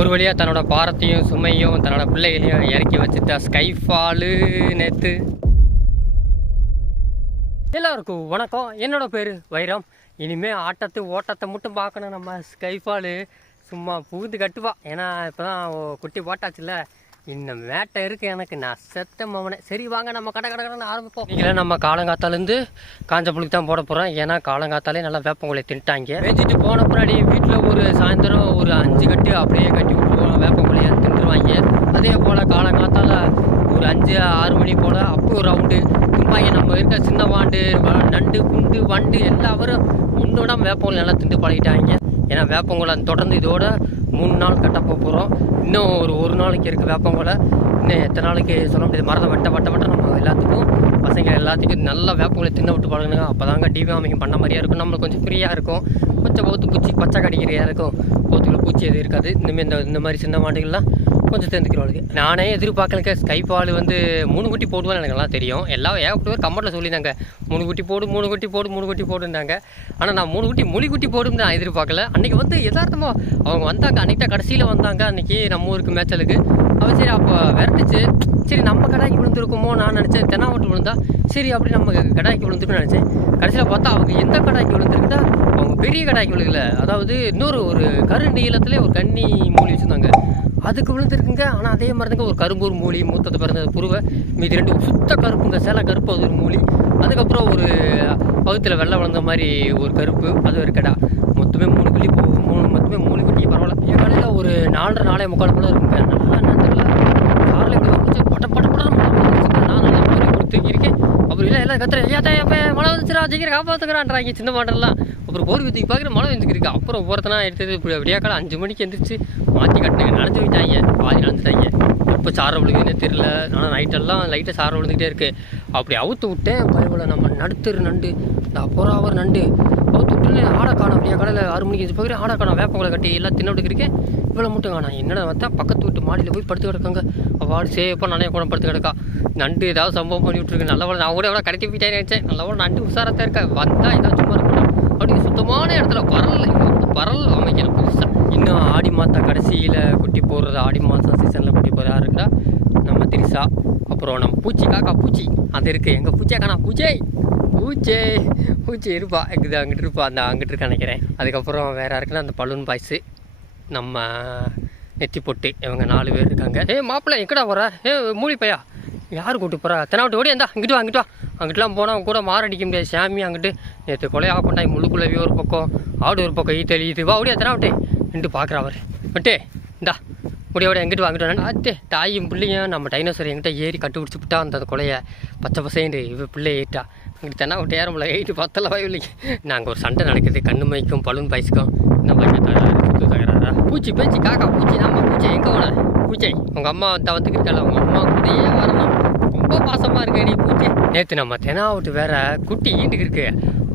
ஒரு வழியாக தன்னோட பாரத்தையும் சுமையும் தன்னோட பிள்ளைகளையும் இறக்கி வச்சுட்டா ஸ்கைஃபாலு நேற்று எல்லாருக்கும் வணக்கம். என்னோட பேர் வைரம். இனிமேல் ஆட்டத்தை ஓட்டத்தை மட்டும் பார்க்கணும் நம்ம ஸ்கைஃபாலு சும்மா புகுந்து கட்டுவா. ஏன்னா இப்போ தான் குட்டி போட்டாச்சுல்ல இன்னும் வேட்டை இருக்கு எனக்கு. நான் செத்த மவனே. சரி வாங்க நம்ம கடை கடை கடைன்னு ஆரம்பிப்போம். இல்லை நம்ம காலங்காத்தாலேருந்து காஞ்ச புளிக்கு தான் போட போகிறோம் ஏன்னா காலங்காத்தாலே நல்லா வேப்பங்குலை தின்ட்டாங்க. மேய்ச்சிட்டு போன பின்னாடி வீட்டில் ஒரு சாயந்தரம் ஒரு அஞ்சு கட்டி அப்படியே கட்டி விட்டுருவோம் வேப்பங்குலையை தின்றுவாங்க. அதே போல் காலங்காத்தால் ஒரு அஞ்சு ஆறு மணி போல் அப்போ ஒரு ரவுண்டு தும்பாங்க நம்ம இருக்க சின்ன வாண்டு நண்டு குண்டு வண்டு எல்லாரும் விடாமல் வேப்பங்குலை நல்லா திண்டு பழகிட்டாங்க. ஏன்னா வேப்பங்குலை தொடர்ந்து இதோட மூணு நாள் கட்ட போகிறோம் இன்னும் ஒரு ஒரு நாளைக்கு இருக்குது வேப்பங்குலை இன்னும் எத்தனை நாளைக்கு சொல்ல முடியாது. மரத்தை வட்ட வட்ட வட்ட நம்ம எல்லாத்துக்கும் பசங்க எல்லாத்துக்கும் நல்லா வேப்பங்களை தின்ன விட்டு பழகுங்க அப்போ தாங்க டிவாமிங் பண்ண மாதிரியா இருக்கும். நம்மளுக்கு கொஞ்சம் ஃப்ரீயாக இருக்கும். கொஞ்சம் பௌத்து பூச்சி பச்சை கடிக்கிறையாக இருக்கும். பௌத்துக்குள்ள பூச்சி எதுவும் இருக்காது. இனிமேல் இந்த இந்த மாதிரி சின்ன மாடுகள்லாம் கொஞ்சம் தெரிஞ்சுக்கிறவளுக்கு. நானே எதிர்பார்க்கலங்க. ஸ்கைபால் வந்து மூணு குட்டி போடுவான்னு எனக்கு நல்லா தெரியும். எல்லாம் ஏகப்பட்ட பேர் கமெண்ட்டில் சொல்லியிருந்தாங்க. மூணு குட்டி போடு மூணு குட்டி போடு மூணு குட்டி போடுனாங்க ஆனால் நான் மூணு குட்டி மொழி குட்டி போடும் நான் எதிர்பார்க்கல. அன்றைக்கி வந்து யதார்த்தமாக அவங்க வந்தாங்க. அன்றைக்கி கடைசியில் வந்தாங்க. அன்றைக்கி நம்ம ஊருக்கு மேய்ச்சலுக்கு. அவன் சரி அப்போ விரட்டுச்சு. சரி நம்ம கடாய்க்கு விழுந்திருக்குமோ நான் நினச்சேன். தென்னாவட்டு விழுந்தா சரி அப்படி நம்ம கடாய்க்கு விழுந்துருக்குன்னு நினச்சேன். கடைசியில் பார்த்தா அவங்க எந்த கடாய்க்கு விழுந்திருக்குன்னா அவங்க பெரிய கடாய்க்கு விழுகல. அதாவது இன்னொரு ஒரு கரு நீளத்திலே ஒரு கன்னி மூலி வச்சுருந்தாங்க. அதுக்கு விழுந்துருக்குங்க. ஆனால் அதே மாதிரி தாங்க ஒரு கரும்பூர் மூலி மூத்தத்தை பிறந்த புருவை மீதி ரெண்டு சுத்த கருப்புங்க சேலை கருப்பு அது ஒரு மூலி அதுக்கப்புறம் ஒரு பகுத்தில் வெள்ளை வளர்ந்த மாதிரி ஒரு கருப்பு அது ஒரு கடா. மொத்தமே மூணு குட்டி மூணு மொத்தமே மூணு குட்டி பரவாயில்ல. என் கடையில் ஒரு நாலரை நாளே முக்கால் போல இருக்குங்க. நல்லா என்ன தெரியல காரில் இப்படி வந்துச்சு பட்ட பட்ட பட்ட மழை வந்துச்சுங்க நான் தூக்கியிருக்கு அப்புறம் இல்லை எல்லாம் கத்துறேன். எல்லாத்தையும் எப்போ மழை வந்துச்சுரா சீக்கிரம் காப்பாற்றுக்கிறான்றாங்க சின்ன மாடல்லாம். அப்புறம் போர் வித்துக்கு பார்க்குற மழை வந்துருக்கு அப்புறம் ஒவ்வொருத்தனா எடுத்தது இப்படி அப்படியே காலம் அஞ்சு மணிக்கு எந்திரிச்சு மாற்றி கட்டினங்க. நனைஞ்சு விட்டாங்க பாதி நடந்துட்டாங்க எப்போ சாரம் விழுகுதுன்னே தெரியல. ஆனால் நைட்டெல்லாம் லைட்டாக சாரம் விழுந்துக்கிட்டே இருக்குது அப்படி அவுத்து விட்டேன். பயவில் நம்ம நடுத்தரு நண்டு. இந்த அப்புறம் நண்டு. அவுத்து விட்டுன்னு ஆடை காணும். அப்படியே கடையில் ஆறு மணிக்கு எந்திரிச்சு பார்க்குறேன் ஆடை காணும். வேப்பங்களை கட்டி எல்லாம் தின்னுட்டு இருக்கேன். இவ்வளோ மட்டும் காணா என்னடா பார்த்தா பக்கத்து வீட்டு மாடியில் போய் படுத்து கிடக்காங்க. அவள் சேஃபாக நானே கூட படுத்து கிடக்கா. நண்டு ஏதாவது சம்பவம் பண்ணி விட்ருக்கு நல்லவளை நான் கூட எவ்வளோ கடத்தி போயிட்டேன்னு நினச்சேன். நல்லவளை நண்டு உசாரத்தான் இருக்கா. வந்தால் ஏதாவது சும்மா இருக்கணும் அப்படி சுத்தமான இடத்துல பரல் வந்து பரல் அமைக்கணும் புதுசாக இன்னும் ஆடி மாதம் கடைசியில் குட்டி போடுறது ஆடி மாதம் சீசனில் குட்டி போகிற யாருக்குன்னா நம்ம திரிசா அப்புறம் நம்ம பூச்சி காக்கா பூச்சி. அது இருக்குது எங்கள் பூச்சியா காணா பூச்சை. பூச்சே பூச்சி இருப்பா. இது அங்கிட்டு இருப்பா. அந்த அங்கிட்டு நினைக்கிறேன். அதுக்கப்புறம் வேற யாருக்குன்னா அந்த பலூன் பாய்ஸு நம்ம நெத்தி பொட்டு. இவங்க நாலு பேர் இருக்காங்க. ஏ மாப்பிள்ளை எங்கடா வர ஏ மூலி பையா? யார் கூட்டு போகிறா தெனாவட்டு ஓடி இருந்தா அங்கிட்டு வா அங்கிட்டு வா. அங்கிட்டலாம் போனால் கூட மாரடிக்க முடியாது. சாமி அங்கிட்டு. நேற்று கொலையாக கொண்டாய் முள்ளுக்குள்ளவே ஒரு பக்கம் ஆடு ஒரு பக்கம் ஈ தெளியுது வா ஓடியா தெனாவட்டே நின்று பார்க்குறா அவர். வட்டே இந்தா. முடிய ஓடி எங்கிட்டு வாங்கிட்டு அத்தே தாயும் பிள்ளையும் நம்ம டைனோசர் எங்கிட்ட ஏறி கண்டுபிடிச்சி விட்டா அந்த கொலையை பச்சை பசேண்டு இவ பிள்ளை ஏறிட்டா அங்கிட்டு தென்னா விட்டு முடியல எயிட்டு பத்தில் வயலிக்கு நாங்கள் ஒரு சண்டை நடக்குது கண்ணு மைக்கும் பலூன் பாய்ச்சிக்கும். இந்த மாதிரி சுத்து தகராறா பூச்சி பேச்சு காக்கா பூச்சி நம்ம பூச்சி எங்கே ஓட பூச்சை உங்கள் அம்மா தான் வந்துக்கிட்டால உங்கள் அம்மா கூடயே வரணும்? ரொம்ப பாசமாக இருக்கு நீ பூச்சி. நேற்று நம்ம தெனாவட்டு வேற குட்டி ஈண்டுக்கு இருக்கு.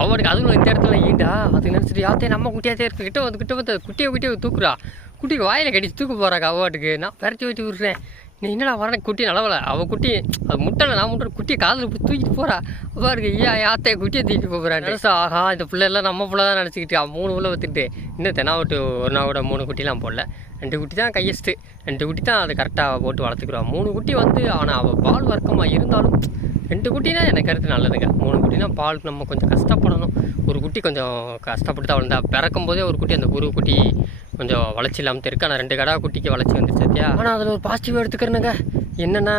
அவனுக்கு அதுவும் இந்த இடத்துல ஈண்டா? அது நினச்சிட்டு யாத்தே நம்ம குட்டியாத்தே இருக்கு. கிட்ட வந்து கிட்ட வந்து குட்டியை குட்டியை தூக்குறா. குட்டிக்கு வாயில் கடிச்சு தூக்கு போகிறாங்க அவாட்டுக்கு நான் பரட்டி வச்சு விட்றேன் நீ என்னடா வரேன் குட்டி நல்லவல அவள் குட்டி அது முட்டை நான் முட்டை குட்டியை காதில் இப்படி தூக்கிட்டு போகிறா அப்பா இருக்கு ஐயா யாத்தே குட்டியை தூக்கிட்டு போகிறான் ஆஹா இந்த பிள்ளைலாம் நம்ம பிள்ளை தான் நினச்சிக்கிட்டு மூணு பிள்ளை வத்துட்டு இன்னும் தெனாவட்டு ஒரு நாள் கூட மூணு குட்டிலாம் போடல. ரெண்டு குட்டி தான் கையஸ்ட்டு ரெண்டு குட்டி தான் அது கரெக்டாக போட்டு வளர்த்துக்குறான் மூணு குட்டி வந்து ஆனால் அவள் பால் வர்க்கமாக இருந்தாலும் ரெண்டு குட்டினா எனக்கு கருத்து நல்லதுங்க. மூணு குட்டினா பால் நம்ம கொஞ்சம் கஷ்டப்படணும். ஒரு குட்டி கொஞ்சம் கஷ்டப்பட்டு தான் வளர்ந்தா பிறக்கும் போதே ஒரு குட்டி அந்த குரு குட்டி கொஞ்சம் வளர்ச்சி இல்லாமல் இருக்கு ஆனால் ரெண்டு கடா குட்டிக்கு வளர்ச்சி வந்துருச்சு சத்தியா ஆனால் அதில் ஒரு பாசிட்டிவ் எடுத்துக்கிறேனுங்க. என்னென்னா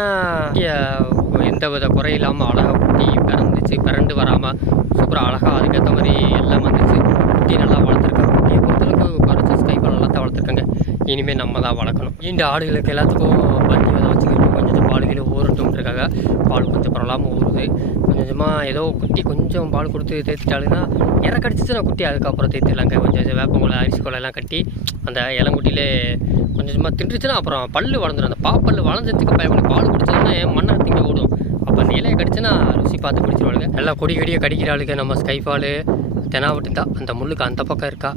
எந்த வித குறை இல்லாமல் அழகாக குட்டி பிறந்துச்சு. பிறண்டு வராமல் சூப்பராக அழகாக அதுக்கேற்ற மாதிரி எல்லாம் வந்துச்சு குட்டி நல்லா வளர்த்துருக்காங்க. குட்டியை பொறுத்தளவுக்கு குறைச்சி ஸ்கைப்பால் நல்லா தான் வளர்த்துருக்காங்க. இனிமேல் நம்ம தான் வளர்க்கணும். இந்த ஆடுகளுக்கு எல்லாத்துக்கும் கொஞ்சம் பால் கீழே ஊறட்டும்ன்றக்காக பால் கொஞ்சம் பரவலாமல் ஊறுது. கொஞ்சம் கொஞ்சமாக ஏதோ குட்டி கொஞ்சம் பால் கொடுத்து தேய்ச்சிட்டாலுன்னா இற கடிச்சிச்சுன்னா குட்டி அதுக்கப்புறம் தேய்த்திடலாங்க. கொஞ்சம் கொஞ்சம் வேப்பங்குலை அரிசி கொலை எல்லாம் கட்டி அந்த இளங்குட்டியிலே கொஞ்சம் கொஞ்சமாக தின்றுச்சுன்னா அப்புறம் பல்லு வளர்ந்துடும் அந்த பாப்பல் வளர்ந்ததுக்கு பயப்படி பால் குடிச்சோடனே மண்ணை திங்க ஓடும். அப்போ அந்த இலையை கடிச்சுன்னா ருசி பார்த்து பிடிச்சிருவாளுங்க நல்லா கொடி கொடியை கடிக்கிறாளுங்க நம்ம ஸ்கைஃபாலு தெனாவட்டு தான் அந்த முள்ளுக்கு அந்த பக்கம் இருக்கா.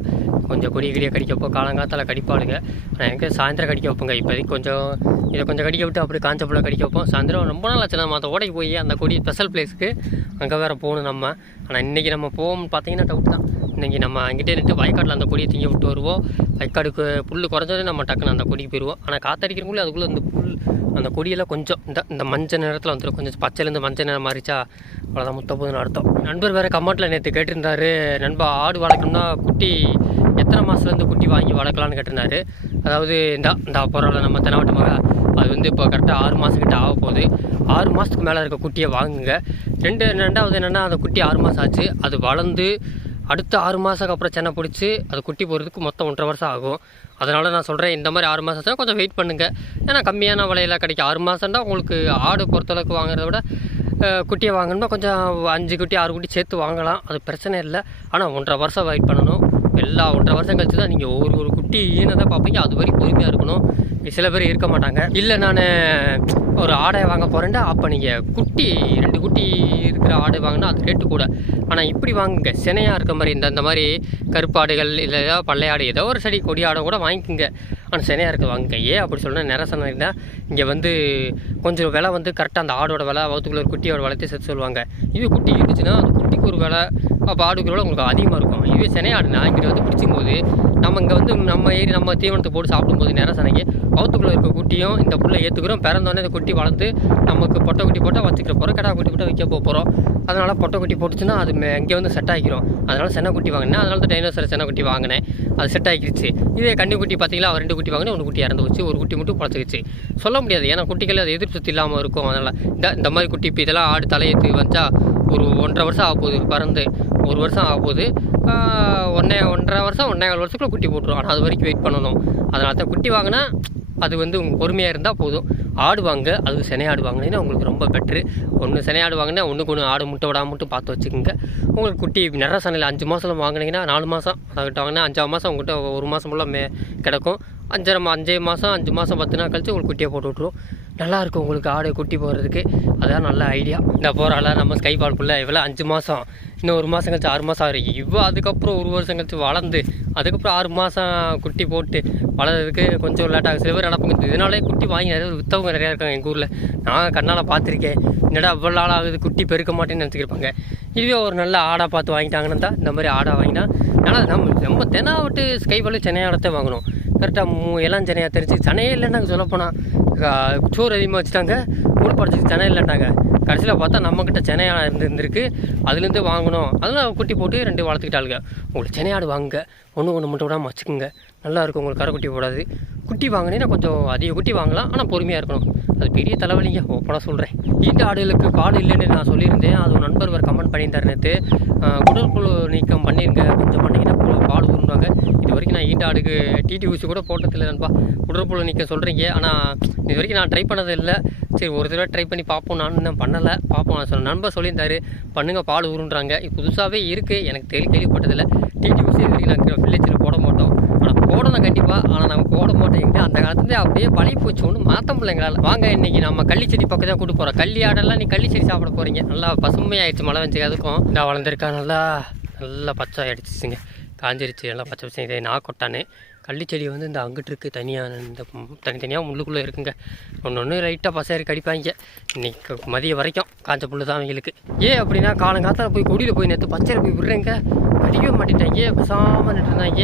கொஞ்சம் கொடி கடியை கடிக்க வைப்போம் காலங்காலத்தில் கடிப்பாளுங்க. ஆனால் எனக்கு சாயந்தரம் கடிக்க வைப்போங்க. இப்போதைக்கு கொஞ்சம் இதை கொஞ்சம் கடிக்க விட்டு அப்படியே காஞ்ச பிள்ளை கடிக்க வைப்போம். சாயந்தரம் ரொம்ப நாள் ஆச்சு நம்ம அந்த ஓடைக்கு போய் அந்த கொடி ஸ்பெஷல் பிளேஸுக்கு அங்கே வேறு போகணும் நம்ம. ஆனால் இன்றைக்கி நம்ம போவோம்னு பார்த்தீங்கன்னா டவுட் தான். இன்றைக்கி நம்ம அங்கிட்டே நின்று வயக்காட்டில் அந்த கொடியை திங்க விட்டு வருவோம். வயக்காடுக்கு புல் குறைஞ்சதே நம்ம டக்குன்னு அந்த கொடிக்கு போயிடுவோம். ஆனால் காத்தடிக்கிறக்குள்ளே அதுக்குள்ளே அந்த புல் அந்த கொடியெல்லாம் கொஞ்சம் இந்த இந்த மஞ்சள் நிறத்தில் வந்துடும் கொஞ்சம் பச்சைலேருந்து மஞ்சள் நேரம் மாறிச்சா அவ்வளோதான் முத்த போதுன்னு அர்த்தம். நண்பர் வேறு கமெண்ட்டில் நேற்று கேட்டிருந்தாரு நண்பா ஆடு வளர்க்கணும்னா குட்டி எத்தனை மாதத்துலேருந்து குட்டி வாங்கி வளர்க்கலான்னு கேட்டிருந்தாரு. அதாவது இந்த இந்த பரவாயில்ல நம்ம தெனாவட்ட மகா அது வந்து இப்போ கரெக்டாக ஆறு மாதக்கிட்ட ஆக போகுது. ஆறு மாதத்துக்கு மேலே இருக்க குட்டியை வாங்குங்க. ரெண்டு ரெண்டாவது என்னென்னா அந்த குட்டி ஆறு மாதம் ஆச்சு. அது வளர்ந்து அடுத்த ஆறு மாதத்துக்கு அப்புறம் சென்னை பிடிச்சி அது குட்டி போகிறதுக்கு மொத்தம் ஒன்றரை வருஷம் ஆகும். அதனால் நான் சொல்கிறேன் இந்த மாதிரி ஆறு மாதம் கொஞ்சம் வெயிட் பண்ணுங்கள் ஏன்னா கம்மியான விலையில் கிடைக்கும் ஆறு மாதம்னா உங்களுக்கு ஆடு பொறுத்தளவுக்கு வாங்குறத விட குட்டியை வாங்கணும்னா கொஞ்சம் அஞ்சு குட்டி ஆறு குட்டி சேர்த்து வாங்கலாம். அது பிரச்சனை இல்லை. ஆனால் ஒன்றரை வருஷம் வெயிட் பண்ணணும். எல்லா ஒன்றரை வருஷம் கழிச்சு தான் நீங்கள் ஒரு ஒரு குட்டி ஈனதை பார்ப்பீங்க. அது வரைக்கும் பொறுமையாக இருக்கணும். சில பேர் இருக்க மாட்டாங்க. இல்லை நான் ஒரு ஆடை வாங்க போகிறேன்டா அப்போ நீங்கள் குட்டி ரெண்டு குட்டி இருக்கிற ஆடு வாங்கினா அது ரேட்டு கூட. ஆனால் இப்படி வாங்குங்க. சினையாக இருக்க மாதிரி இந்த இந்த மாதிரி கருப்பாடுகள் இல்லை ஏதாவது பள்ளையாடு ஏதோ ஒரு செடி கொடி ஆடை கூட வாங்கிக்கோங்க. ஆனால் சினையாக இருக்க வாங்குங்க. ஏன் அப்படி சொல்லணும் நிறசனம் இருந்தால் இங்கே வந்து கொஞ்சம் விலை வந்து கரெக்டாக அந்த ஆடோட விலை வகுத்துக்குள்ள ஒரு குட்டியோட விலைத்தை சேர்த்து சொல்லுவாங்க. இது குட்டி இருந்துச்சுன்னா அந்த குட்டிக்கு ஒரு விலை அப்போ ஆடுக்குள்ள உங்களுக்கு அதிகமாக இருக்கும். இதுவே சினையாடுனா இங்கே வந்து பிடிச்சும் போது நம்ம இங்கே வந்து நம்ம ஏறி நம்ம தீவனத்தை போட்டு சாப்பிடும்போது நிறசனைக்கு வகுத்துக்குள்ளே இருக்க குட்டியும் இந்த புள்ளை ஏற்றுக்கிறோம் பிறந்தோடனே இந்த குட்டி வளர்ந்து நமக்கு பொட்டை குட்டி போட்டால் வச்சுக்கிற போகிறோம் கடா குட்டி போட்டால் வைக்க போகிறோம் அதனால் பொட்டை குட்டி போட்டுச்சுன்னா அது இங்கே வந்து செட் ஆகிக்கிறோம் அதனால் சென்னை குட்டி வாங்கினேன். அதனால தான் டைனோசர் சென்னை குட்டி வாங்கினேன். அது செட் ஆகிருச்சு. இதே கண்ணி குட்டி பார்த்தீங்களா ரெண்டு குட்டி வாங்கினேன். ஒன்று குட்டி இறந்து வச்சு ஒரு குட்டி மட்டும் பழச்சிக்கிச்சு சொல்ல முடியாது. ஏன்னா குட்டிகள் அது எதிர்ப்பு சுத்தி இல்லாமல் இருக்கும். அதனால் இந்த இந்த மாதிரி குட்டி இப்போ இதெல்லாம் ஆடு தலையத்து வச்சா ஒரு ஒன்றரை வருஷம் ஆக போகுது. பறந்து ஒரு வருஷம் ஆக போகுது. ஒன்றே ஒன்றரை வருஷம் ஒன்றே கால் வருஷத்துக்குள்ள குட்டி போட்டுரும். ஆனால் அது வரைக்கும் வெயிட் பண்ணணும். அதனால தான் குட்டி வாங்கினா அது வந்து உங்கள் பொறுமையாக இருந்தால் போதும். ஆடுவாங்க அது சினை ஆடு வாங்கினீங்கன்னா உங்களுக்கு ரொம்ப பெட்ரு ஒன்று சினை ஆடு வாங்கினா ஒன்றுக்கு ஒன்று ஆடு முட்டை விடாம மட்டும் பார்த்து வச்சுக்கோங்க. உங்களுக்கு குட்டி நிறைய சனையில் அஞ்சு மாதம் வாங்கினீங்கன்னா நாலு மாதம் அதை வாங்கினா அஞ்சாவது மாதம் உங்கள்கிட்ட ஒரு மாதம் ஃபுல்லாக மே கிடக்கும். அஞ்சரை மா அஞ்சே மாதம் அஞ்சு மாதம் பத்து நாள் கழிச்சு உங்களுக்கு குட்டியை போட்டு விட்ருவோம் நல்லாயிருக்கும் உங்களுக்கு ஆடு குட்டி போகிறதுக்கு. அதான் நல்ல ஐடியா. இந்த போகிறால நம்ம ஸ்கை பால்குள்ளே இவ்வளோ அஞ்சு மாதம் இன்னும் ஒரு மாதம் கழிச்சு ஆறு மாதம் ஆகிருக்கு இவ்வளோ அதுக்கப்புறம் ஒரு வருஷம் கழிச்சு வளர்ந்து அதுக்கப்புறம் ஆறு மாதம் குட்டி போட்டு வளர்றதுக்கு கொஞ்சம் லேட்டாகும் சில பேர் நடப்பாங்க இதனாலே குட்டி வாங்கி நிறைய விற்றவங்க நிறையா இருக்காங்க எங்கள் ஊரில். நான் கண்ணால் பார்த்துருக்கேன். என்னடா அவ்வளோ நாள் ஆகுது குட்டி பெருக்க மாட்டேன்னு நினச்சிக்கிருப்பாங்க இதுவே ஒரு நல்ல ஆடாக பார்த்து வாங்கிட்டாங்கன்னு தான் இந்த மாதிரி ஆடாக வாங்கினா ஆனால் நம்ம நம்ம தெனா விட்டு ஸ்கை பால் சென்னையாடத்தை வாங்கணும். கரெக்டாக மூ எல்லாம் சென்னையாக தெரிஞ்சு சென்னையே இல்லைன்னாங்க சொல்லப்போனால் சோறு அதிகமாக வச்சுட்டாங்க. கூழ் படைச்சிட்டு சென்னை இல்லைட்டாங்க கடைசியில் பார்த்தா நம்மக்கிட்ட சென்னையாக இருந்து இருந்திருக்கு. அதுலேருந்து வாங்கணும். அதெல்லாம் குட்டி போட்டு ரெண்டு வளர்த்துக்கிட்டாளுங்க. உங்களுக்கு சென்னையாடு வாங்குங்க. ஒன்று ஒன்று மட்டும் விடாமல் வச்சுக்கோங்க. நல்லா இருக்கும். உங்களுக்கு கரைக்குட்டி போடாது. குட்டி வாங்கினீங்கன்னா கொஞ்சம் அதிக குட்டி வாங்கலாம். ஆனால் பொறுமையாக இருக்கணும். அது பெரிய தலைவலிங்க. ஓப்பனாக சொல்கிறேன் ஈட்டு ஆடுகளுக்கு பால் இல்லைன்னு நான் சொல்லியிருந்தேன். அது ஒரு நண்பர் ஒரு கமெண்ட் பண்ணியிருந்தார் நேற்று குடற்புழு நீக்கம் பண்ணிருங்க. கொஞ்சம் பண்ணிங்கன்னா பால் உருவாங்க இது வரைக்கும் நான் ஈட்டு ஆடுக்கு டிடி ஊசி கூட போட்டதில்லை நண்பா. குடற்புழு நீக்கம் சொல்கிறீங்க ஆனால் இது வரைக்கும் நான் ட்ரை பண்ணது இல்லை. சரி ஒரு தடவை ட்ரை பண்ணி பார்ப்போம். நான் இன்னும் பண்ணலை. பார்ப்போம். நான் சொன்ன நண்பர் சொல்லியிருந்தாரு பண்ணுங்கள் பால் உருன்றாங்க இது புதுசாகவே இருக்குது எனக்கு தெளி கேள்விப்பட்டதில்லை. டிடி ஊசி இது வரைக்கும் நான் வில்லேஜில் போட போடணும் கண்டிப்பாக ஆனால் நம்ம போட மாட்டோம் அந்த காலத்துலேருந்து அப்படியே பழைய போச்சு ஒன்றும் மாற்ற முடியல எங்களால். வாங்க இன்னைக்கு நம்ம கள்ளிச்செடி பக்கம் தான் கூட்டு போகிறோம் கள்ளி ஆடெல்லாம் நீ கள்ளிச்செடி சாப்பிட போகிறீங்க நல்லா பசுமையாயிடுச்சு மழை வந்து அதுக்கும் இந்த வளர்ந்துருக்கா நல்லா நல்லா பச்சை ஆயிடுச்சுங்க. காஞ்சிருச்சு எல்லாம் பச்சை பச்சை இதை நான் கொட்டானே. கள்ளிச்செடி வந்து இந்த அங்கிட்டு இருக்குது தனியாக இந்த தனித்தனியாக முள்ளுக்குள்ளே இருக்குங்க. ஒன்று ஒன்று லைட்டாக பசையறி கடிப்பாங்க இன்றைக்கி மதியம் வரைக்கும் காஞ்ச புல் தான் அவங்களுக்கு. ஏன் அப்படின்னா காலங்காலத்தில் போய் கொடியில் போய் நேற்று பச்சை போய் விடுறேங்க. கடிக்கவே மாட்டேட்டாங்க பேசாமல் நின்றுருந்தாங்க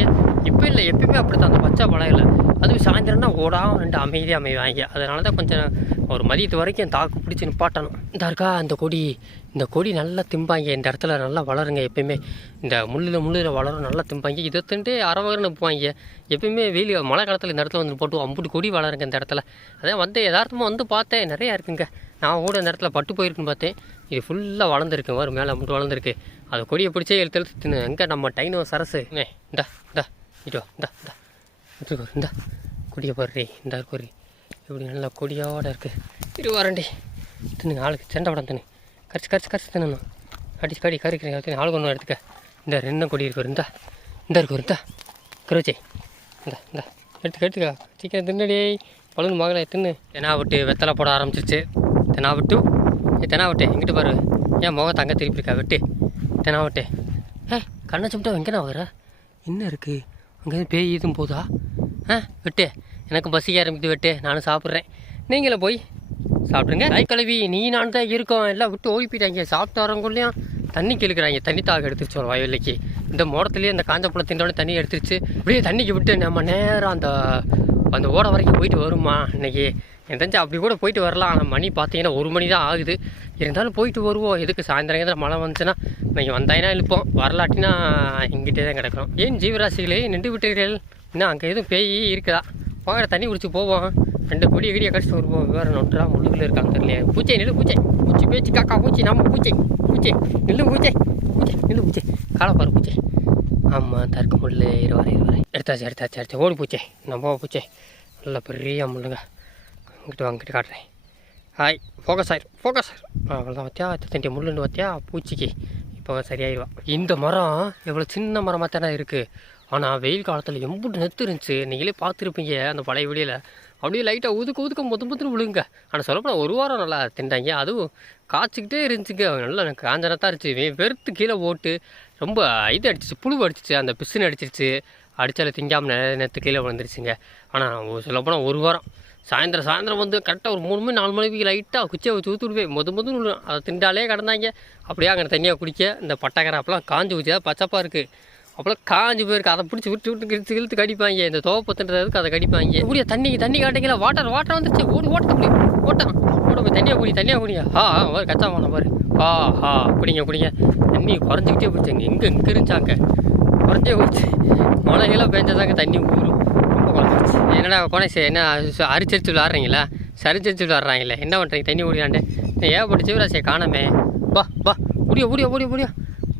இப்போ இல்லை எப்பயுமே அப்படி தான் அந்த பச்சை பழகலை. அதுவும் சாயந்தரம்னா ஓடாம ரெண்டு அமைதியாக அமைவாங்க. அதனால தான் கொஞ்சம் ஒரு மதியத்து வரைக்கும் தாக்கு பிடிச்சி நிப்பாட்டணும். இந்த இருக்கா அந்த கொடி. இந்த கொடி நல்லா திம்பாங்க. இந்த இடத்துல நல்லா வளருங்க எப்பயுமே. இந்த முள்ளில் முள்ளில் வளரும் நல்லா திம்பாங்க. இதை தின்ட்டு அறவகர்னு நிற்பாங்க. எப்பயுமே வெயில் மழை காலத்தில் இந்த இடத்துல வந்து போட்டு அம்புட்டு கொடி வளருங்க இந்த இடத்துல. அதான் வந்து யதார்த்தமாக வந்து பார்த்தேன். நிறையா இருக்குங்க. நான் கூட அந்த இடத்துல பட்டு போயிருக்குன்னு பார்த்தேன். இது ஃபுல்லாக வளர்ந்துருக்கு வரும் மேலே மட்டும் வளர்ந்துருக்கு. அது கொடியை பிடிச்சே எழுத்து எழுத்து தின்னு எங்கே நம்ம டைனோ சரசு? ஏ இந்தா இந்தா இட்டோ இந்தா இந்தா. எடுத்துக்கோ இந்தா. கொடியை பாரு இந்தா இருக்கு இப்படி நல்லா கொடியோட இருக்குது இரு வரண்டி தின்னு ஆளுக்கு சண்டை படம் தின்னு. கரைச்சி கரைச்சி கரைச்சி தின்னணும். அடிச்சு கடி கறிக்கிறேன் ஆளுக்கு ஒன்று எடுத்துக்க. இந்த ரெண்டு கொடி இருக்கு இருந்தா இந்தா. இந்த இருக்கு இருந்தா இந்தா. கருவச்சி. இந்தா இந்தா. எடுத்துக்க எடுத்துக்க. சீக்கிரம் தின்னடி பழுது மகளை தின்னு. ஏன்னா விட்டு வெத்தலை போட ஆரம்பிச்சிருச்சு. தெனாவட்டும் விட்டு ஏ விட்டு எங்கிட்டு பாரு. ஏன் முகம் தங்க திருப்பி இருக்கா வெட்டு. தெனா விட்டு ஏ கண்ணை சும்பிட்டா எங்கண்ணா வர? என்ன இருக்குது அங்கே பேய் எதுவும் போதா? ஆ வெட்டு. எனக்கு பசிக்க ஆரம்பிக்குது வெட்டு. நானும் சாப்பிட்றேன். நீங்களே போய் சாப்பிடுங்க. தாய் கழுவி. நீ நான் தான் இருக்கோம். எல்லாம் விட்டு ஓடி போயிட்டாங்க சாப்பிட்டு வரவங்களையும் தண்ணி கிழக்கிறாங்க தண்ணி தாக எடுத்துருச்சு ஒரு வயலுக்கு இந்த மோடத்துலேயே இந்த காஞ்ச பழம் திண்டோடனே தண்ணி எடுத்துருச்சு. அப்படியே தண்ணிக்கு விட்டு நம்ம நேரம் அந்த அந்த ஓட வரைக்கும் போயிட்டு வருமா இன்னைக்கு எனக்கு தெரிஞ்சு அப்படி கூட போயிட்டு வரலாம். ஆனால் மணி பார்த்தீங்கன்னா ஒரு மணி தான் ஆகுது. இருந்தாலும் போயிட்டு வருவோம். எதுக்கு சாயந்தரம் மழை வந்துச்சுன்னா நீங்கள் வந்தாயினா இழுப்போம். வரலாட்டினா இங்கிட்டே தான் கிடக்கிறோம். ஏன் ஜீவராசிகளே நின்று விட்டீர்கள்? இன்னும் அங்கே எதுவும் பேய் இருக்குதா? வாங்க தண்ணி குடிச்சு போவோம். ரெண்டு பொடி கடியை கடிச்சு வருவோம். வேறு நொட்டா முள்ளுக்குள்ள இருக்காங்க தெரியல பூச்சை நில்லு பூச்சை. பூச்சி பேச்சு காக்கா பூச்சி நம்ம பூச்சை. பூச்சை நில்லு பூச்சை. பூச்சை நில்லு பூச்சை. காலப்பார் பூச்சை. ஆமாம் தர்க்க முள்ளு இருவாரு இருவாரு எடுத்தாச்சு எடுத்தாச்சு எடுத்து ஓடி பூச்சை. நம்ம பூச்சை. நல்ல பெரிய முள்ளுங்க. இங்கிட்டு வாங்கிட்டு காட்டுறேன் ஹாய் ஃபோக்கஸ் ஆயிரும் ஃபோக்கஸ் ஆயிரும் அவ்வளோதான் பார்த்தியா தண்டி முள்ளுன்னு பார்த்தியா பூச்சிக்கு இப்போ சரியாயிடுவான் இந்த மரம் எவ்வளோ சின்ன மரமாக தானே இருக்குது ஆனால் வெயில் காலத்தில் எம்புட்டு நெத்து இருந்துச்சு நீங்களே பார்த்துருப்பீங்க அந்த பழைய வெளியில் அப்படியே லைட்டாக ஊதுக்கு ஊதுக்க முத்து முத்துன்னு விழுங்க ஆனால் சொல்லப்போனால் ஒரு வாரம் நல்லா திண்டாங்க அதுவும் காய்ச்சிக்கிட்டே இருந்துச்சுங்க நல்லா எனக்கு காஞ்சனத்தான் இருந்துச்சு வெறுத்து கீழே போட்டு ரொம்ப இது அடிச்சிச்சு புழு அடிச்சிச்சு அந்த பிசுன்னு அடிச்சிருச்சு அடித்தால திங்காமல் நிறைய நேரத்து கீழே விழுந்துருச்சுங்க ஆனால் சொல்லப்போனால் ஒரு வாரம் சாயந்தரம் சாயந்தரம் வந்து கரெக்டாக ஒரு மூணு மணி நாலு மணிக்கு லைட்டாக குச்சியை வச்சு ஊற்றி மொதல் முத முது அதை திண்டாலே கிடந்தாங்க. அப்படியே அங்கே தனியாக குடிக்க இந்த பட்டக்கரை அப்பெல்லாம் காஞ்சி ஊற்றி பச்சப்பாக இருக்குது அப்போலாம் காஞ்சி போயிருக்கு. அதை பிடிச்சி விட்டு விட்டு கிழித்து கிழித்து கடிப்பாங்க. இந்த துவப்பத்துன்றதுக்கு அதை கடிப்பாங்க. முடிய தண்ணி தண்ணி காட்டிங்களா வாட்டர் வாட்டர் வந்துருச்சு. ஓடி ஓட்ட முடியும் ஓட்டம் ஓட போய் தண்ணியாக குடி தண்ணியாக குடிங்க. ஆ ஆ ஒரு கச்சா போன பாரு. ஆ ஆ குடிங்க குடிங்க. தண்ணி குறைஞ்சிக்கிட்டே பிடிச்சாங்க எங்கே இங்கே இருந்துச்சாங்க. குறைஞ்சே போச்சு மழையெல்லாம் பெஞ்சதாங்க தண்ணி ஊறும் ரொம்ப குறைஞ்சிருச்சு என்னடா கோணேஷ் என்ன அரிச்சரிச்சு விளாட்றீங்களா? சரிச்சரிச்சு விளாட்றாங்களே. என்ன பண்ணுறீங்க தண்ணி ஓடியாண்டு ஏகப்பட்ட சிவராசியை காணாமே. பா பா முடிய முடிய முடிய முடிய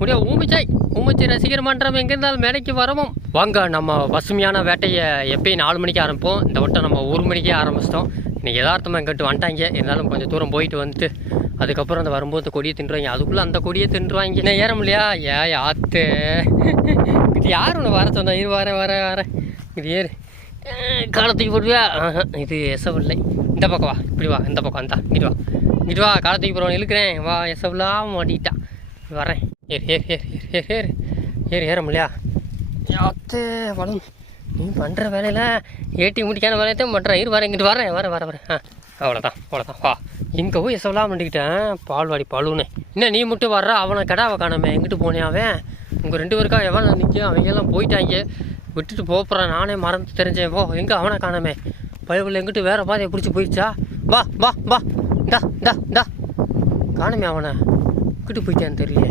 முடிய ஊமிச்சாய் ஊமிச்சி ரசிகர் மன்றம் எங்கே இருந்தாலும் மேடைக்கு வரவும். வாங்க நம்ம பசுமையான வேட்டையை எப்பயும் நாலு மணிக்கு ஆரம்பிப்போம். இந்த வட்டம் நம்ம ஒரு மணிக்கே ஆரம்பிச்சிட்டோம். இன்றைக்கி யதார்த்தமாக எங்கிட்டு வந்துட்டாங்க. இருந்தாலும் கொஞ்சம் தூரம் போயிட்டு வந்துட்டு அதுக்கப்புறம் அந்த வரும்போது கொடியை தின்றுவாங்க. அதுக்குள்ளே அந்த கொடியை தின்றுவாங்க. என்ன ஏற முடியா ஏ ஆத்து. இது யார் ஒன்று வர சொன்னா? இரு வர வர வர. இது ஏறு. காலத்துக்கு போடுவியா? ஆஹா, இது எசவில்லை இந்த பக்கம் வா இப்படி வா இந்த பக்கம் வந்தா. இங்கிட்டு வா. இங்கிட்டு வா காலத்துக்கு போகிறவன் இழுக்கிறேன். வா எசவில்லாம் மாட்டிக்கிட்டா. வரேன் ஏறு ஏறு ஏறு ஏறு ஏறு ஏறு. ஏறு ஏற முடியா யாத்தே வளம் நீ பண்ணுற வேலையில் ஏட்டி முடிக்கான வேலையை பண்ணுறேன் இரு வரேன் இங்கிட்டு வரேன் வரேன் வரேன் வரேன் ஆ அவ்வளோதான் அவ்வளோதான் வா. இங்கே போய் எசவலாம் பண்ணிக்கிட்டேன் பால்வாடி பழுன்னு என்ன நீ மட்டும் வர்ற? அவனை கடாவை காணாமே. எங்கிட்டு போனே அவன்? உங்கள் ரெண்டு பேருக்கா எவன் நிற்கும் அவங்க எல்லாம் போயிட்டாங்க விட்டுட்டு போப்புறான் நானே மறந்து தெரிஞ்சேன். ஓ எங்கே அவனை காணாமே? பயவில் எங்கிட்டு வேறு பாதையை பிடிச்சி போயிடுச்சா? வா வா வா. டா டா டா காணுமே அவனை. இங்கிட்டு போயிட்டான்னு தெரியல.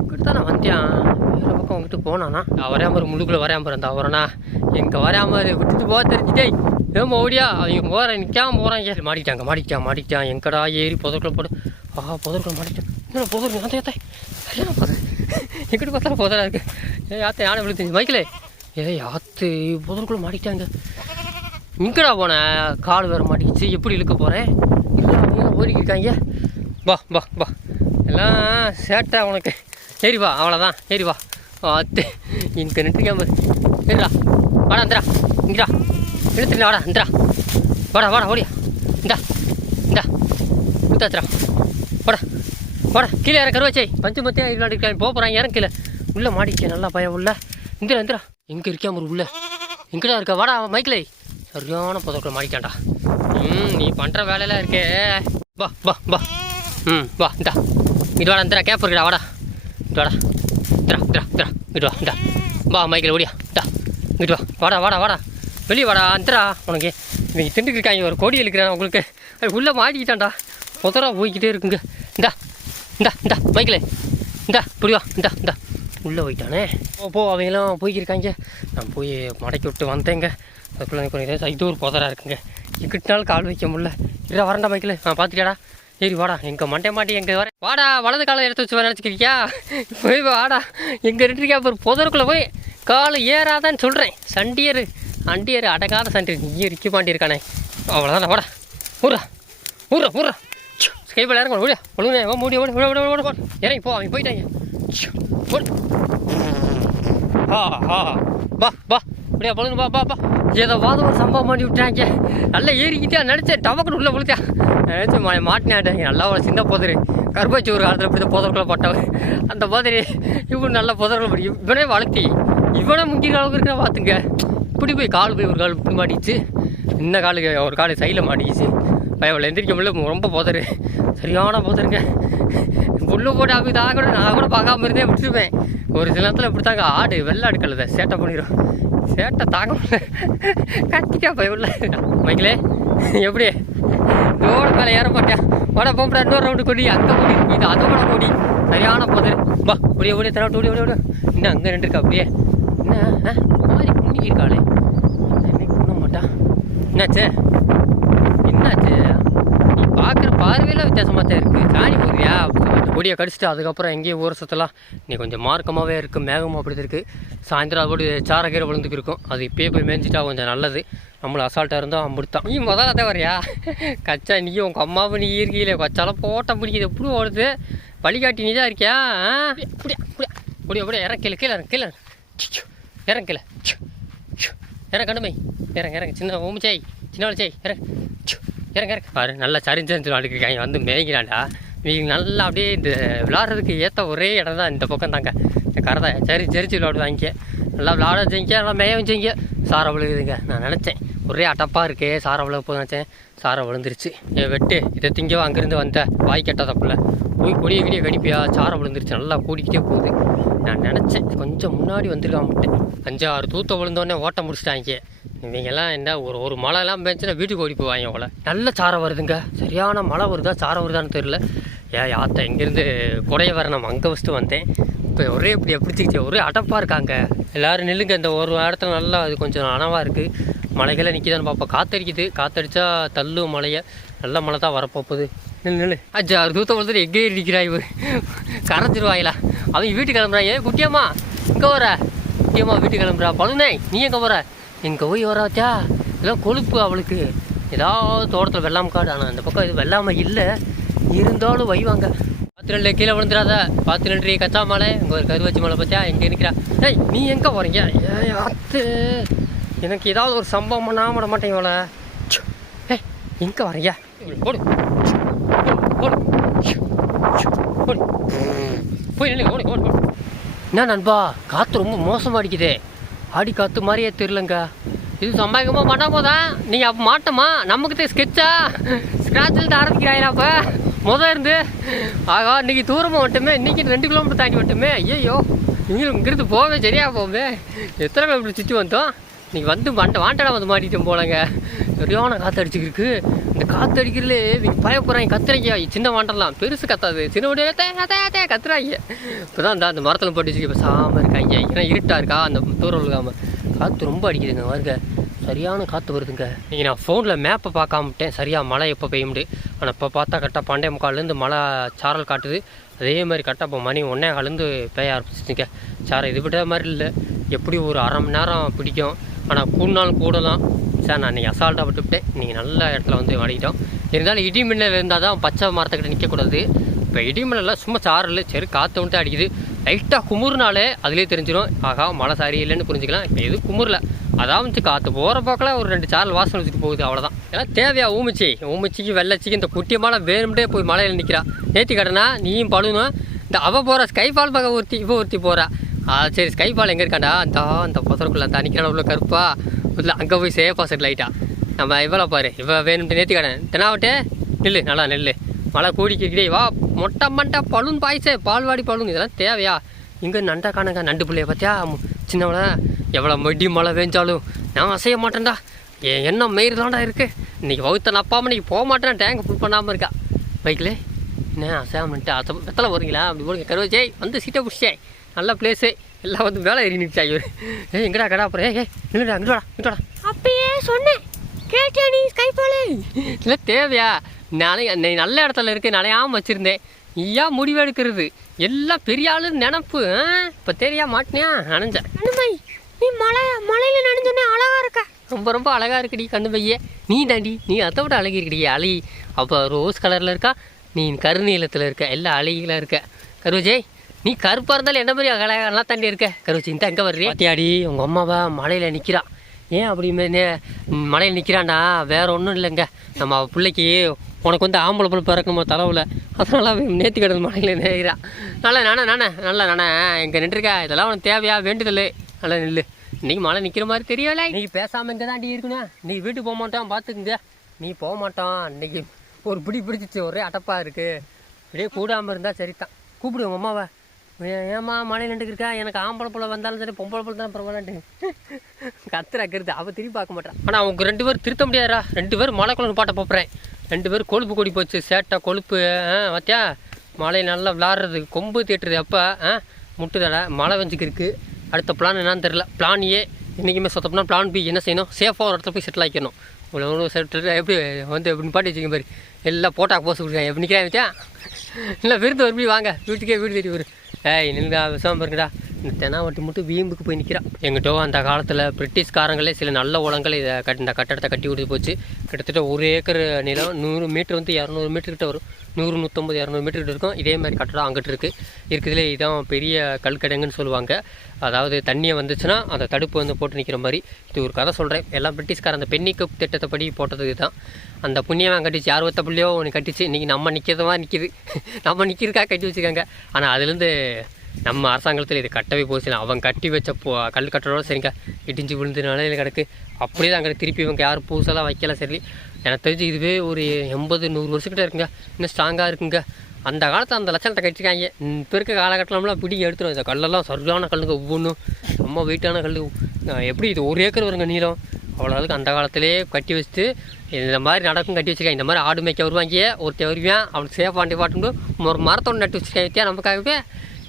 இங்கிட்டு தானே வந்தியான் வேறு பக்கம் வந்துட்டு போனானா? நான் வரையாம ஒரு முழுக்குள்ள வரையாம இருந்தா அவரனா எங்கே வரையாம விட்டுட்டு போக தெரிஞ்சுட்டே. ஏன் ஓடியா அவங்க போகிற நிற்காம போகிறாங்க மாடிக்கிட்டாங்க மாடிக்கிட்டான் மாட்டிக்கிட்டான். எங்கடா ஏறி புதற்குள்ள போடு. ஆஹா புதற்குள்ள மாட்டிக்கிட்டான். என்ன புதற்கு அந்த யாத்தை சரியான புதர்? எங்கிட்டு பார்த்தாலும் புதராக இருக்கு. ஏ யாத்தை யானை விழுத்துச்சு மைக்கிலே ஏ ஆத்து புதற்குள்ளே மாட்டிக்கிட்டாங்க. இங்கடா போன கால் வேறு மாட்டிக்கிச்சு. எப்படி இழுக்க போகிறேன் ஓடிக்கிட்டு பா வா வா வா. எல்லாம் சேட்டா உனக்கு. சரி வா அவ்வளோதான் சரி வா. அத்து இங்கே நின்றுக்காம சரிடா வாடா இந்தரா இங்கடா. இழுத்துடா வாடா இந்தரா வாடா வாடா ஓடியா. இந்தா இந்தா. குத்தாச்சுடா வாடா வாடா. கீழே இறக்கருவாச்சே பஞ்சு மத்தியாக விளையாடிருக்காங்க போக போகிறாங்க இறங்க கீழே உள்ளே மாடிக்க நல்லா பயம் உள்ள. இந்திரா இந்திரா எங்கே இருக்கியா ஒரு உள்ள? எங்கடா இருக்க? வாடா மைக்கிளை சரியான புதற்குள்ள மாடிக்காண்டா ம் நீ பண்ணுற வேலையெல்லாம் இருக்கே. வா வா வா. ம் வா இந்தா. இட்டு வாடா இந்தா கேப் இருக்குடா வாடா. இட்டு வாடா. திரா திரா இந்தா. இட்டு வா இந்தா. வா மைக்கில் ஓடியா. இந்தா. இங்கிட்டு வா. வாடா வாடா வாடா. வெளியே வாடா அந்தரா உனக்கு இன்றைக்கி திண்டுக்கு இருக்காங்க ஒரு கோடி இருக்கிறேன் உங்களுக்கு. அது உள்ளே மாட்டிக்கிட்டான்டா. புதரா போய்கிட்டே இருக்குங்க. இந்தா இந்தா இந்தா மைக்கில் இந்தா இப்படி இந்தா இந்தா. உள்ளே போயிட்டானே? போ போ அவங்களாம் போய்க்கிருக்காங்க. நான் போய் மடக்கி விட்டு வந்தேங்க. அதுக்குள்ளே கொஞ்சம் லேசா இது ஒரு புதராக இருக்குங்க. எங்கிட்டாலும் கால் வைக்க முடியல. இரா வரண்டா மைக்கில் நான் பார்த்துட்டியாடா. ஏறி வாடா. எங்கள் மண்டே மாட்டி எங்கே வர வாடா வலது காலை எடுத்து வச்சு நினச்சிக்கிறியா? போய் வாடா. எங்கே இருக்கியா ஒரு புதருக்குள்ளே போய். கால் ஏறாதான்னு சொல்கிறேன் சண்டியர் அண்டியர் அடங்காத சண்டியர். நீ இருக்க மாட்டியிருக்கானே அவ்வளோதான் வாடா. ஊரா ஊரா ஊரா ஸ்கைபில் இறங்க முடியா ஒழுங்கு மூடி ஓடி ஓடி ஓடி ஓடி. இறங்கி போ அவன் போயிட்டாங்க. ச்சோ, ஓடு அப்படியே பழுங்க பா பா பா. ஏதோ வாத ஒரு சம்பவம் பண்ணி விட்டாங்க. நல்லா ஏறிக்கிட்டே நினச்சேன் டபக்குன்னு உள்ளே விழுத்தா நினச்சி மா மாட்டினாட்டாங்க நல்லா ஒரு சின்ன புதரு. கருப்பாச்சி ஒரு காலத்தில் இப்படி புதற்குள்ள போட்டவர் அந்த புதரு இவன் நல்ல புதற்குள்ள படி. இவனே வளர்த்தி. இவனே முக்கிய அளவுக்கு இருக்கிற பார்த்துங்க. இப்படி போய் கால் போய் ஒரு கால் இப்படி மாட்டிச்சு இந்த காலுக்கு ஒரு கால் சைடில் மாட்டிக்கிச்சு. பயவில் எந்திரிக்க முடியல. ரொம்ப புதரு. சரியான புதருங்க. புல்லு போட்டு அப்படி தான் கூட நான் கூட பார்க்காம இருந்தே விட்டுருவேன். ஒரு சில நேரத்தில் இப்படி தாங்க ஆடு வெள்ளாடு கழுத. சேட்டை பண்ணிடும் சேட்டை தாங்க முடியல. கத்திட்டா போய் உள்ள. மைக்கிலே எப்படி? ரோடு மேலே ஏற மாட்டேன் வட போம்படா இன்னொரு ரவுண்டு கொடி அங்கே கொடி இது அதை விட கொடி சரியான போது பா ஓடிய ஓடிய தர ஓடி ஓடி ஓடி இன்னும் அங்கே நின்றுருக்கா அப்படியே? என்ன மாதிரி குண்டிக்கிருக்காளே இருக்காளே. பண்ண மாட்டா? என்னாச்சு என்னாச்சு நீ பார்க்குற வித்தியாசமாக தான் இருக்குது சாணி போடுறியா கொடியை கடிச்சிட்டு அதுக்கப்புறம் எங்கேயும் ஊர் சுற்றலாம் நீ கொஞ்சம் மார்க்கமாகவே இருக்குது மேகமாக அப்படி இருக்குது சாயந்தரம் அதோடு சாரக்கீரை விழுந்துக்கு இருக்கும். அது இப்போயே போய் மேய்ஞ்சிட்டா கொஞ்சம் நல்லது. நம்மள அசால்ட்டாக இருந்தால் அம்பிடுத்தான் நீ முதல்ல தான் வரியா கச்சா நீயும் உங்கள் அம்மாவும் நீ இருக்கீங்களே. கச்சாலாம் போட்ட பிடிக்குது. எப்படி ஓடுது வழிகாட்டி நீ தான் இருக்கியா? ஆ? அப்படியா அப்படியா அப்படியே அப்படியா இறங்க கீழே கீழே இறங்க கீழே இறங்க. கீழே. இறங்க கண்டுமை இறங்க இறங்க. சின்ன ஓமிச்சாய் சின்ன வளச்சாய் இறங்க. இறங்க இறங்க. பாரு நல்லா சரிஞ்சு சரிஞ்சு வந்து மேய்க்கிறான்டா. இவங்க நல்லா அப்படியே இந்த விளாட்றதுக்கு ஏற்ற ஒரே இடம் தான் இந்த பக்கம் தாங்க. இந்த கரதை சரி சரிச்சு விளாடுவாங்க நல்லா விளாட வச்சிங்க நல்லா மேய வச்சிங்க. சாரை விழுகுதுங்க. நான் நினச்சேன். ஒரே அட்டப்பாக இருக்கே. சாரை விழுக போது நினச்சேன். சாரை விழுந்துருச்சு. ஏ வெட்டு. இதை திங்கவா அங்கேருந்து வந்த வாய் கெட்டாத போய் கொடிய கிடிய கடிப்பியா? சாரை விழுந்துருச்சு. நல்லா கூடிக்கிட்டே போகுது. நான் நினச்சேன். கொஞ்சம் முன்னாடி வந்துருக்கா மட்டும் அஞ்சு அஞ்சாறு தூத்த விழுந்தோடனே ஓட்ட முடிச்சிட்டாங்க. இவங்கெல்லாம் என்ன ஒரு ஒரு மழைலாம் பெஞ்சுனா வீட்டுக்கு ஓடி போவாங்க போல. நல்ல சாரம் வருதுங்க. சரியான மழை வருதா சாரம் வருதான்னு தெரியல. ஏன் யாத்த இங்கேருந்து குறைய வர நம்ம அங்கே ஃபஸ்ட்டு வந்தேன். இப்போ ஒரே இப்படி பிடிச்சிக்கிச்சு. ஒரே அடப்பாக இருக்காங்க. எல்லாரும் நில்லுங்க இந்த ஒரு இடத்துல நல்லா அது கொஞ்சம் அனவாக இருக்குது மலைகளை நிற்கிதான்னு பார்ப்போம். காத்தடிக்குது. காத்தடிச்சா தள்ளு மலையை. நல்ல மழை தான் வரப்போகுது நெல் நில்லு அஜா தூத்த விழுந்துட்டு எங்கே இருக்கிறா இவ. கரைஞ்சிருவாங்களா அவங்க வீட்டுக்கு கிளம்புறாங்க குட்டியம்மா இங்கே வர குட்டியம்மா வீட்டுக்கு கிளம்புறா. பழுனே நீ எங்கே போகிற எங்கே போய் வராச்சா? இதெல்லாம் கொழுப்பு அவளுக்கு. ஏதாவது தோட்டத்தில் வெள்ளாம காடு ஆனால் அந்த பக்கம் இது வெள்ளாமை இல்லை. இருந்தாலும் வைவாங்க. பாத்திரண்டில் கீழே விழுந்துடாத. பார்த்து கச்சா மலை. இங்கே ஒரு கருவச்சி மலை பார்த்தியா எங்கே நிற்கிறா ஏய் நீ எங்கே போகிறீங்க ஏய் அத்து. எனக்கு ஏதாவது ஒரு சம்பவம் பண்ணாமல் விட மாட்டேன் இவளை. ஏய் எங்கே வரீங்க போடு. போடு போடு. போய் ஓடு ஓடு ஓடு. என்ன நண்பா? காற்று ரொம்ப மோசமாக அடிக்குதே. ஆடி காற்று மாதிரியே தெரிலங்க இது சம்பாதிக்கமாக பண்ணா போதான் நீங்கள் அப்போ மாட்டோமா? நமக்கு ஸ்கெட்சா ஸ்க்ராட்சில் ஆரம்பிக்கிறாயா அப்போ? முத இருந்து. ஆகா இன்னைக்கு தூரமாக மட்டுமே இன்னைக்கு ரெண்டு கிலோமீட்டர் தாண்டி மட்டுமே ஐயோ இங்கே இங்கிருந்து போகவே சரியா போவே. எத்தனை கிலோமீட்டர் சுற்றி வந்தோம்? நீங்கள் வந்து வாண்ட வாண்டடா வந்து மாட்டிட்டோம் போலங்க. சரியான காற்று அடிச்சுக்கிருக்கு. இந்த காற்று அடிக்கிறதுலே இவங்க பயப்படுறாங்க கத்துறாங்க சின்ன வாண்டலாம் பெருசு கத்தாது. சின்ன உடைய கத்துறாங்க இப்போ தான் அந்த அந்த மரத்தில் போட்டு வச்சு இப்போ சாம இருக்காங்க ஏன்னா இருட்டா இருக்கா? அந்த தூரம் விழுகாம காற்று ரொம்ப அடிக்குதுங்க வருங்க சரியான காற்று வருதுங்க. நீங்கள் நான் ஃபோனில் மேப்பை பார்க்காமட்டேன் சரியாக மழை எப்போ பெய்யும்டு ஆனால் இப்போ பார்த்தா கரெக்டாக பண்டே முக்கால்லேருந்து மழை சாரல் காட்டுது. அதே மாதிரி கரெக்டாக இப்போ மணி ஒன்றே காலேருந்து பெய்ய ஆரம்பிச்சிச்சுங்க. சார் இது விட மாதிரி இல்லை. எப்படி ஒரு அரை மணி நேரம் பிடிக்கும். ஆனால் கூடினாலும் கூடலாம். சார் நான் இன்றைக்கி அசால்ட்டாக விட்டுவிட்டேன் நீங்கள் நல்ல இடத்துல வந்து மாட்டிக்கிட்டோம் இருந்தாலும் இடி மின்னல் இருந்தால் தான் பச்சை மரத்துக்கிட்ட நிற்கக்கூடாது இப்போ இடி மின்னலாம் சும்மா சாரல் சரி காற்று வந்துட்டு அடிக்குது. லைட்டாக குமுறுனாலே அதிலே தெரிஞ்சிடும் ஆகா மழை சரியில்லைன்னு புரிஞ்சுக்கலாம். இப்போ எது குமுறல. அதான் காற்று போகிற போக்கில் ஒரு ரெண்டு சாரல் வாசனை வச்சுட்டு போகுது அவ்வளோதான் ஏன்னா தேவையா ஊமிச்சி. ஊமிச்சிக்கு வெள்ளச்சிக்கு இந்த குட்டி மழை வேணும்ட்டே போய் மழையில் நிற்கிறா நேற்று கடனா நீயும் பழுனும். இந்த அவள் போகிறா ஸ்கைஃபால் பக்கம் ஒருத்தி இப்போ ஒருத்தி போகிறா ஆ சரி ஸ்கைஃபால் எங்கே இருக்காண்டா? அந்த அந்த புதருக்குள்ள அந்த நிற்கிறான் உள்ள கருப்பா. இல்லை அங்கே போய் சேஃபாக செட்டில் ஆகிட்டா நம்ம இவ்வளோ பாரு இவ்வளோ வேணும்ட்டு நேற்று கடன். தினாவட்டே நில்லு நல்லா நெல்லு. மழை கூடிக்கிட்டே வா மொட்டை மண்டை பழுன் பாய்ச்சே பால்வாடி பழுன் இதெல்லாம் தேவையா? இங்கே நண்டா காணுங்க நண்டு பிள்ளைய பார்த்தியா சின்னவள எவ்வளோ மடி மழை பெஞ்சாலும் நான் அசைய மாட்டேன்டா. என் எண்ணம் மயிர் தான்டா இருக்குது இன்றைக்கி வகுத்த நப்பாமல் இன்றைக்கி போக மாட்டேன் டேங்க் ஃபுல் பண்ணாமல் இருக்கா. பைக்கில்? என்ன அசையாமன்ட்டு அசை வெத்தலை போகிறீங்களா அப்படி போடுங்க கருவச்சே வந்து சீட்டை பிடிச்சே நல்ல பிளேஸு எல்லாம் வந்து வேலை ஏறி நிற்கா இவர். ஏய் எங்கடா கடா அப்புறம்? ஏய் ஏய் நின்றுடா இங்கடா இங்கடா அப்பயே சொன்னேன். கேட்டியா நீ ஸ்கைபாலு இல்லை தேவையா? நானே நீ நல்ல இடத்துல இருக்கு நனையாமல் வச்சுருந்தேன் நீயா முடிவு எடுக்கிறது எல்லாம் பெரிய ஆளு நினப்பு இப்போ தெரியா மாட்டினியா? நனைஞ்ச கண்ணுமை நீ மழை மழையில் நனைஞ்சோன்னே அழகா இருக்க. ரொம்ப ரொம்ப அழகா இருக்குடி கண்ணு பையே நீ தாண்டி நீ அதை விட அழகி இருக்கடி அழகி அப்போ ரோஸ் கலரில் இருக்கா? நீ கருநீளத்தில் இருக்க எல்லா அழகிலாம் இருக்க. கருவஜய் நீ கருப்பாக இருந்தாலும் என்ன மாதிரி அழகா நல்லா தாண்டி இருக்க? கருவச்சி இந்த எங்கே வர்றீ? பாத்தியாடி உங்கள் அம்மாவா மழையில் நிற்கிறா ஏன் அப்படி மலையில் நிற்கிறான்டா வேற ஒன்றும் இல்லைங்க. நம்ம பிள்ளைக்கு உனக்கு வந்து ஆம்பளை பிள்ளை பிறக்கணுமா தலைவில். அதனால் அவன் நேற்று கிடந்த மலையில் நேரா நல்லா நானே நானே நல்லா நானே இங்கே நின்றுருக்கா? இதெல்லாம் உனக்கு தேவையா? வேண்டுதல். நல்லா நில்லு. இன்றைக்கி மழை நிற்கிற மாதிரி தெரியல. நீ பேசாமல் இங்கே தான் இருக்கணும். நீ வீட்டுக்கு போக மாட்டான் பார்த்துக்குங்க நீ போக மாட்டான் இன்றைக்கி ஒரு பிடி பிடிச்சிச்சு ஒரே அடப்பாக இருக்குது இப்படியே கூடாமல் இருந்தால் சரிதான். கூப்பிடு உங்கள் அம்மாவை. ஏம்மா மழையில் நின்றுக்கு எனக்கு ஆம்பளை பிள்ளை வந்தாலும் சரி பொம்பளை பிள்ளை தான் பரவாயில்லன்ட்டு. கத்துறா கருது அவள் திரும்பி பார்க்க மாட்டான் ஆனால் அவங்க ரெண்டு பேரும் திருத்த முடியாதா ரெண்டு பேரும் மழை பாட்டை பாட்ட போப்புறேன் ரெண்டு பேரும் கொழுப்பு கொடி போச்சு. சேட்டை கொழுப்பு ஆ பார்த்தியா மழை நல்லா விளாட்றது. கொம்பு தேட்டுறது அப்போ ஆ முட்டுதடை மழை வெஞ்சுக்கு இருக்குது அடுத்த பிளான் என்னன்னு தெரில பிளான் ஏ இன்றைக்குமே சொத்தப்போனா பிளான் பி என்ன செய்யணும்? சேஃபாக ஒரு இடத்துல போய் செட்டில் ஆக்கிடணும். இவ்வளோ செட்டில் எப்படி வந்து எப்படின்னு பாட்டி வச்சுக்க பாரு. எல்லாம் போட்டா போச கொடுக்குறேன் எப்படி நிற்கிறேன் வச்சா இல்லை விருந்து வரும்பி வாங்க. வீட்டுக்கே வீடு தேடி வரும் ஏய் நின்றுடா விஷம் பாருங்கடா. இந்த தெனாவட்டி மட்டும் வீம்புக்கு போய் நிற்கிறான் எங்கிட்டோ அந்த காலத்தில் பிரிட்டிஷ்காரங்களே சில நல்ல உலங்களை இதை கட் இந்த கட்டடத்தை கட்டி விட்டு போச்சு. கிட்டத்தட்ட ஒரு ஏக்கர் நிலம் நூறு மீட்டர் வந்து இரநூறு மீட்டர் கிட்ட வரும். நூறு நூற்றம்பது இரநூறு மீட்டர் கிட்ட இருக்கும். இதே மாதிரி கட்டடம் அங்கிட்டு இருக்குது இருக்கிறதுலே இதான் பெரிய கல்கடங்குன்னு சொல்லுவாங்க. அதாவது தண்ணியை வந்துச்சுன்னா அந்த தடுப்பு வந்து போட்டு நிற்கிற மாதிரி. இது ஒரு கதை சொல்கிறேன் எல்லாம் பிரிட்டிஷ்காரன் அந்த பென்னி கப் திட்டத்தை படி போட்டது தான் அந்த புண்ணியவன் கட்டிச்சு. யார் ஒத்த பிள்ளையோ ஒன்று கட்டிச்சு. இன்றைக்கி நம்ம நிற்கிறதா நிற்கிது நம்ம நிற்கிறதுக்காக கட்டி வச்சுருக்காங்க. ஆனால் அதுலேருந்து நம்ம அரசாங்கத்தில் இது கட்டவே போச்சு அவன் கட்டி வச்ச போ கல் கட்டடோட சரிங்க. இடிஞ்சு விழுந்ததுனால கிடக்கு. அப்படியே தான் அங்கே திருப்பி இவங்க யாரும் பூசெல்லாம் வைக்கல சரி. எனக்கு தெரிஞ்சு இதுவே ஒரு எண்பது நூறு வருஷக்கிட்ட இருக்குங்க. இன்னும் ஸ்ட்ராங்காக இருக்குங்க. அந்த காலத்தில் அந்த லட்சணத்தை கட்டிருக்காங்க. இப்போ இருக்க காலகட்டம்லாம் பிடி எடுத்துடும் இந்த கல்லெல்லாம் சரியான கல்லுங்க ஒவ்வொன்றும் ரொம்ப வெயிட்டான கல் எப்படி இது ஒரு ஏக்கர் வருங்க நீளம்? அவ்வளோதுக்கு அந்த காலத்திலே கட்டி வச்சுட்டு இந்த மாதிரி நடக்கும் கட்டி வச்சிருக்காங்க. இந்த மாதிரி ஆடு மேய்க்க வருவாங்க ஒருத்தர் வருவேன் அவனுக்கு சேஃபாண்டி பாட்டுண்டு. ஒரு மரத்தோடு நட்டு வச்சிருக்காங்க. நமக்காகவே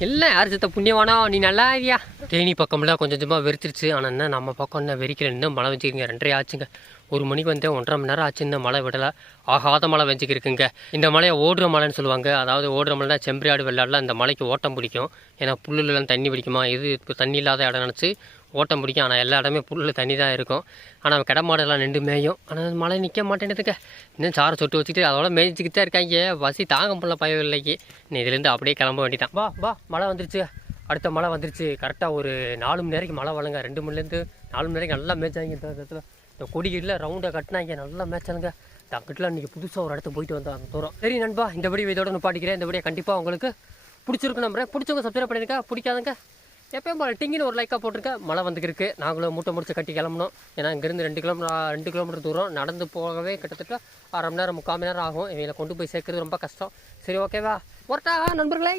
எல்லாம் யார் சித்த புண்ணியவானா? நீ நல்லா இருக்கியா? தேனி பக்கம்லாம் கொஞ்சம் கொஞ்சமாக வெறுத்துருச்சு. ஆனால் என்ன நம்ம பக்கம் என்ன வெறிக்கல இன்னும் மழை வச்சுக்கிங்க ரெண்டரை ஆச்சுங்க. ஒரு மணிக்கு வந்தேன் ஒன்றரை மணி நேரம் ஆச்சு இந்த மழை விடலை. ஆகாத மழை வெஞ்சிக்கிருக்குங்க இந்த மலையை ஓடுற மலைன்னு சொல்லுவாங்க. அதாவது ஓடுற மலைனா செம்பரியாடு வெள்ளாடலாம் இந்த மலைக்கு ஓட்டம் பிடிக்கும். ஏன்னா புல்லுலாம் தண்ணி பிடிக்குமா? இது இப்போ தண்ணி இல்லாத இடம் நினச்சி ஓட்டம் பிடிக்கும். ஆனால் எல்லா இடமே புல்லில் தண்ணி தான் இருக்கும். ஆனால் கிட மாடெல்லாம் நின்று மேயும். ஆனால் மழை நிற்க மாட்டேன்னுதுங்க. இன்னும் சாரை சொட்டு வச்சுட்டு அதோட மேய்ச்சிக்கிட்டு தான் இருக்காங்க. பசி தாங்க முடியல பயம் இல்லைக்கு நீ இதுலேருந்து அப்படியே கிளம்ப வேண்டிதான் வா வா மழை வந்துருச்சு. அடுத்த மழை வந்துருச்சு. கரெக்டாக ஒரு நாலு மணி நேரத்துக்கு மழை வளங்க ரெண்டு மணிலேருந்து நாலு மணி நேரம் நல்லா மேய்ச்சாங்க. இந்த இடத்துல இந்த கொடிகளில் ரவுண்டாக கட்டினாங்க. நல்லா மேய்ச்சாலுங்க தங்கிட்டலாம் இன்றைக்கி புதுசாக ஒரு இடத்துக்கு போயிட்டு வந்தோம். அந்த தூரம். சரி நண்பா இந்த படி இதோட நிப்பாட்டிக்கிறேன். இந்த வீடியோ கண்டிப்பாக உங்களுக்கு பிடிச்சிருக்கு நம்புறேன். பிடிச்சவங்க சப்ஸ்கிரைப் பண்ணிருக்கா பிடிக்காதங்க எப்பயும் போல் டிங்கின்னு ஒரு லைக்காக போட்டிருக்கேன் மழை வந்துருக்கு நாங்களும் மூட்டை முடிச்சு கட்டி கிளம்பணும் ஏன்னா இங்கேருந்து ரெண்டு கிலோமீட்டர் ரெண்டு கிலோமீட்டர் தூரம் நடந்து போகவே கிட்டத்தட்ட அரை மணி நேரம் முக்கால் மணி நேரம் ஆகும். இவங்களை கொண்டு போய் சேர்க்கறது ரொம்ப கஷ்டம். சரி ஓகேவா ஒருட்டா நண்பர்களே.